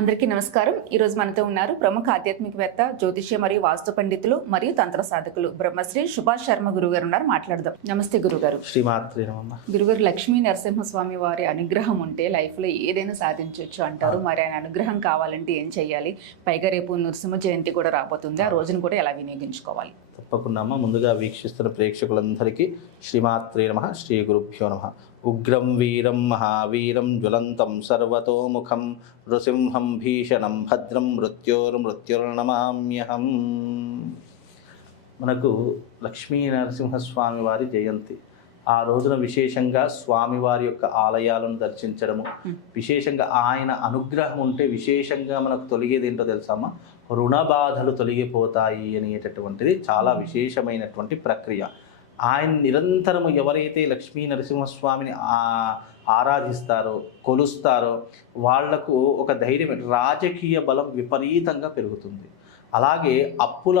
అందరికీ నమస్కారం. ఈరోజు మనతో ఉన్నారు ప్రముఖ ఆధ్యాత్మికవేత్త, జ్యోతిష్య మరియు వాస్తు పండితులు మరియు తంత్ర సాధకులు బ్రహ్మశ్రీ సుభాష్ శర్మ గురుగారు ఉన్నారు. మాట్లాడదాం. నమస్తే గురుగారు. శ్రీమాత్రే నమః. గురుగారు, లక్ష్మీ నరసింహస్వామి వారి అనుగ్రహం ఉంటే లైఫ్ లో ఏదైనా సాధించవచ్చు అంటారు. మరి ఆయన అనుగ్రహం కావాలంటే ఏం చేయాలి? పైగా రేపు నరసింహ జయంతి కూడా రాబోతుంది. ఆ రోజును కూడా ఎలా వినియోగించుకోవాలి? తప్పకుండా అమ్మ. ముందుగా వీక్షిస్తున్న ప్రేక్షకులందరికీ శ్రీమాత్రే నమః, శ్రీ గురుభ్యో నమః. ఉగ్రం వీరం మహావీరం జ్వలంతం సర్వతోముఖం నృసింహం భీషణం భద్రం మృత్యోర్మృత్యుర్నమామ్యహం. మనకు లక్ష్మీ నరసింహస్వామి వారి జయంతి. ఆ రోజున విశేషంగా స్వామివారి యొక్క ఆలయాలను దర్శించడము, విశేషంగా ఆయన అనుగ్రహం ఉంటే విశేషంగా మనకు తొలగేది ఏంటో తెలుసామా? రుణ బాధలు తొలగిపోతాయి అనేటటువంటిది చాలా విశేషమైనటువంటి ప్రక్రియ. ఆయన నిరంతరము ఎవరైతే లక్ష్మీ నరసింహస్వామిని ఆరాధిస్తారో, కొలుస్తారో వాళ్లకు ఒక ధైర్యం, రాజకీయ బలం విపరీతంగా పెరుగుతుంది. అలాగే అప్పుల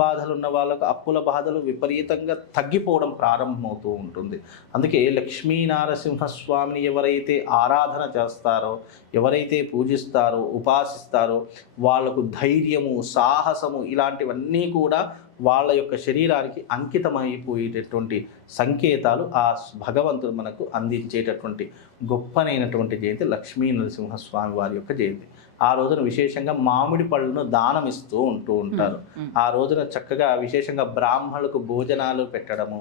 బాధలు ఉన్న వాళ్ళకు అప్పుల బాధలు విపరీతంగా తగ్గిపోవడం ప్రారంభమవుతూ ఉంటుంది. అందుకే లక్ష్మీనరసింహస్వామిని ఎవరైతే ఆరాధన చేస్తారో, ఎవరైతే పూజిస్తారో, ఉపాసిస్తారో వాళ్లకు ధైర్యము, సాహసము ఇలాంటివన్నీ కూడా వాళ్ళ యొక్క శరీరానికి అంకితమైపోయేటటువంటి సంకేతాలు ఆ భగవంతుడు మనకు అందించేటటువంటి గొప్పనైనటువంటి జయంతి లక్ష్మీ నరసింహస్వామి వారి యొక్క జయంతి. ఆ రోజున విశేషంగా మామిడి పళ్ళను దానం ఇస్తూ ఉంటారు. ఆ రోజున చక్కగా విశేషంగా బ్రాహ్మణులకు భోజనాలు పెట్టడము,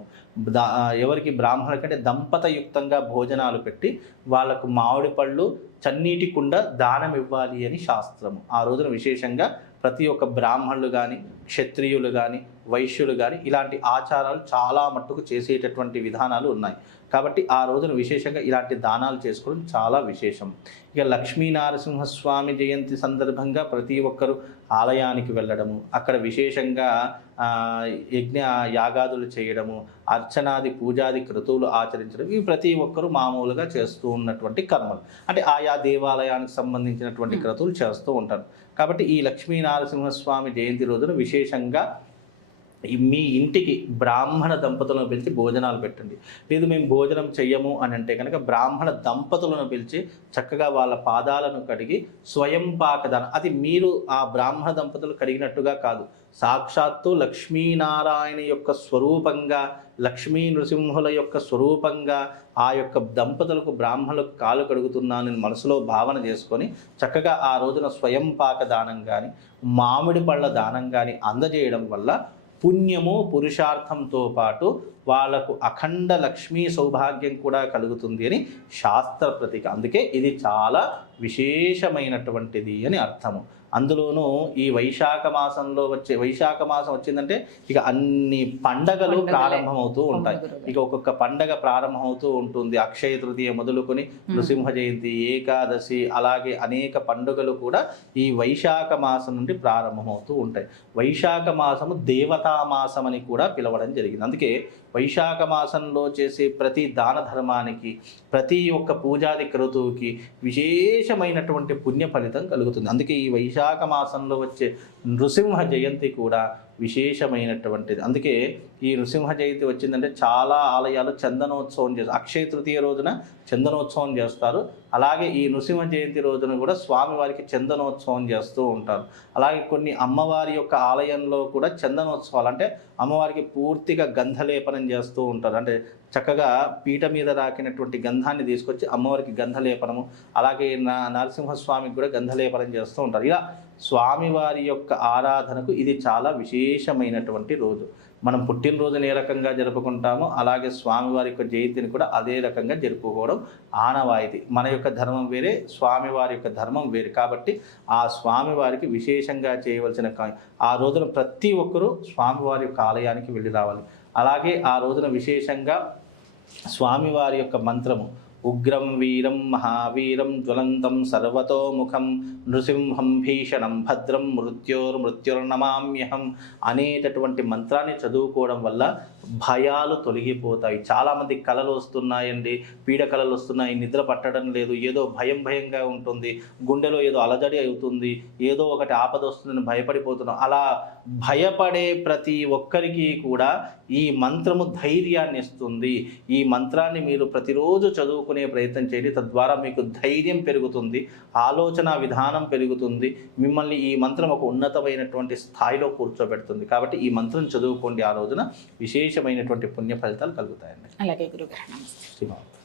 ఎవరికి బ్రాహ్మణుల కంటే దంపతయుక్తంగా భోజనాలు పెట్టి వాళ్లకు మామిడి పళ్ళు, చన్నీటి కుండ దానం ఇవ్వాలి అని శాస్త్రము. ఆ రోజున విశేషంగా ప్రతి ఒక్క బ్రాహ్మణులు కానీ, క్షత్రియులు కానీ, వైశ్యులు కానీ ఇలాంటి ఆచారాలు చాలా మట్టుకు చేసేటటువంటి విధానాలు ఉన్నాయి. కాబట్టి ఆ రోజున విశేషంగా ఇలాంటి దానాలు చేసుకోవడం చాలా విశేషం. ఇక లక్ష్మీనరసింహస్వామి జయంతి సందర్భంగా ప్రతి ఒక్కరూ ఆలయానికి వెళ్ళడము, అక్కడ విశేషంగా యజ్ఞ యాగాదులు చేయడము, అర్చనాది పూజాది క్రతువులు ఆచరించడం, ఇవి ప్రతి ఒక్కరూ మామూలుగా చేస్తూ ఉన్నటువంటి కర్మలు. అంటే ఆయా దేవాలయానికి సంబంధించినటువంటి క్రతువులు చేస్తూ ఉంటారు. కాబట్టి ఈ లక్ష్మీనరసింహస్వామి జయంతి రోజున విశేషంగా మీ ఇంటికి బ్రాహ్మణ దంపతులను పిలిచి భోజనాలు పెట్టండి. లేదు మేము భోజనం చెయ్యము అని అంటే కనుక బ్రాహ్మణ దంపతులను పిలిచి చక్కగా వాళ్ళ పాదాలను కడిగి స్వయం పాకదానం, అది మీరు ఆ బ్రాహ్మణ దంపతులు కడిగినట్టుగా కాదు, సాక్షాత్తు లక్ష్మీనారాయణ యొక్క స్వరూపంగా, లక్ష్మీ నృసింహుల యొక్క స్వరూపంగా ఆ యొక్క దంపతులకు, బ్రాహ్మణులకు కాలు కడుగుతున్నానని మనసులో భావన చేసుకొని చక్కగా ఆ రోజున స్వయం పాక దానం కానీ, మామిడి పళ్ళ దానం కానీ అందజేయడం వల్ల పుణ్యము, పురుషార్థంతో పాటు వాళ్ళకు అఖండ లక్ష్మీ సౌభాగ్యం కూడా కలుగుతుంది అని శాస్త్ర ప్రతీక. అందుకే ఇది చాలా విశేషమైనటువంటిది అని అర్థము. అందులోనూ ఈ వైశాఖ మాసంలో వైశాఖ మాసం వచ్చిందంటే ఇక అన్ని పండగలు ప్రారంభమవుతూ ఉంటాయి. ఇక ఒక్కొక్క పండగ ప్రారంభమవుతూ ఉంటుంది. అక్షయ తృతీయ మొదలుకొని నృసింహ జయంతి, ఏకాదశి, అలాగే అనేక పండుగలు కూడా ఈ వైశాఖ మాసం నుండి ప్రారంభమవుతూ ఉంటాయి. వైశాఖ మాసము దేవతా మాసం అని కూడా పిలవడం జరిగింది. అందుకే వైశాఖ మాసంలో చేసే ప్రతి దాన ధర్మానికి, ప్రతి ఒక్క పూజాది క్రతువుకి విశేషమైనటువంటి పుణ్య ఫలితం కలుగుతుంది. అందుకే ఈ వైశాఖ మాసంలో వచ్చే నృసింహ జయంతి కూడా విశేషమైనటువంటిది. అందుకే ఈ నృసింహ జయంతి వచ్చిందంటే చాలా ఆలయాలు చందనోత్సవం చేస్తారు. అక్షయ తృతీయ రోజున చందనోత్సవం చేస్తారు. అలాగే ఈ నృసింహ జయంతి రోజున కూడా స్వామివారికి చందనోత్సవం చేస్తూ ఉంటారు. అలాగే కొన్ని అమ్మవారి యొక్క ఆలయంలో కూడా చందనోత్సవాలు, అంటే అమ్మవారికి పూర్తిగా గంధలేపనం చేస్తూ ఉంటారు. అంటే చక్కగా పీట మీద రాకినటువంటి గంధాన్ని తీసుకొచ్చి అమ్మవారికి గంధలేపనము, అలాగే నరసింహస్వామికి కూడా గంధలేపనం చేస్తూ ఉంటారు. ఇలా స్వామివారి యొక్క ఆరాధనకు ఇది చాలా విశేషమైనటువంటి రోజు. మనం పుట్టినరోజుని ఏ రకంగా జరుపుకుంటామో అలాగే స్వామివారి యొక్క జయంతిని కూడా అదే రకంగా జరుపుకోవడం ఆనవాయితీ. మన యొక్క ధర్మం వేరే, స్వామివారి యొక్క ధర్మం వేరే. కాబట్టి ఆ స్వామివారికి విశేషంగా చేయవలసిన ఆ రోజున ప్రతి ఒక్కరూ స్వామివారి యొక్క ఆలయానికి వెళ్ళి రావాలి. అలాగే ఆ రోజున విశేషంగా స్వామివారి యొక్క మంత్రము ఉగ్రం వీరం మహావీరం జ్వలంతం సర్వతోముఖం నృసింహం భీషణం భద్రం మృత్యోర్మృత్యుర్నమామ్యహం అనేటటువంటి మంత్రాన్ని చదువుకోవడం వల్ల భయాలు తొలగిపోతాయి. చాలామంది కళలు వస్తున్నాయండి, పీడ కళలు వస్తున్నాయి, నిద్ర పట్టడం లేదు, ఏదో భయంగా ఉంటుంది, గుండెలో ఏదో అలజడి అవుతుంది, ఏదో ఒకటి ఆపద వస్తుందని భయపడిపోతున్నాం. అలా భయపడే ప్రతి ఒక్కరికి కూడా ఈ మంత్రము ధైర్యాన్ని ఇస్తుంది. ఈ మంత్రాన్ని మీరు ప్రతిరోజు చదువుకునే ప్రయత్నం చేయండి. తద్వారా మీకు ధైర్యం పెరుగుతుంది, ఆలోచన విధానం పెరుగుతుంది, మిమ్మల్ని ఈ మంత్రం ఒక ఉన్నతమైనటువంటి స్థాయిలో కూర్చోబెడుతుంది. కాబట్టి ఈ మంత్రం చదువుకోండి. ఆ రోజున విశేషమైనటువంటి పుణ్య ఫలితాలు కలుగుతాయండి. అలాగే గురుగారు, నమస్తే. శ్రీమాన్.